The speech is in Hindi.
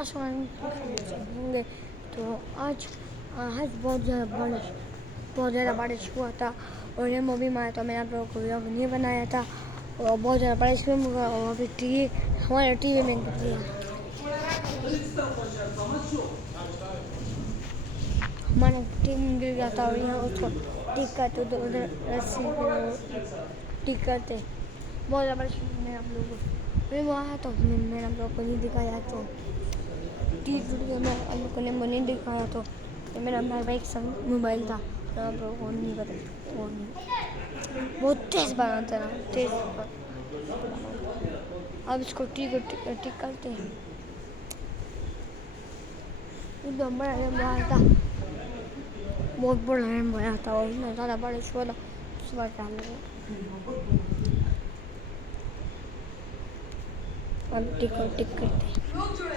होंगे। तो आज आज बहुत ज़्यादा बारिश हुआ था और रेमो भी मारा, तो मैंने आप लोगों को व्लॉग नहीं बनाया था। और बहुत ज़्यादा बारिश में हुआ और अभी हमारे टीवी में गिर गया। हमारा टीवी गिर गया था और यहाँ उसको ठीक करते उधर रस्सी ठीक करते। बहुत ज़्यादा बारिश में आप लोगों को रेमो आया तो मैंने आप लोगों को नहीं दिखाया, तो वीडियो में आप लोगों को रेमो नहीं दिखाया, तो ये मेरा भाई का मोबाइल था, तो आप लोगों को नहीं पता। वो नहीं बहुत तेज़ बनाता है, तेज़। अब इसको ठीक करते हैं। एकदम बड़ा रेमो आया था, बहुत बड़ा रेमो आया था और इतना ज़्यादा बारिश हुआ था सुबह टाइम में। अब ठीक करते हैं।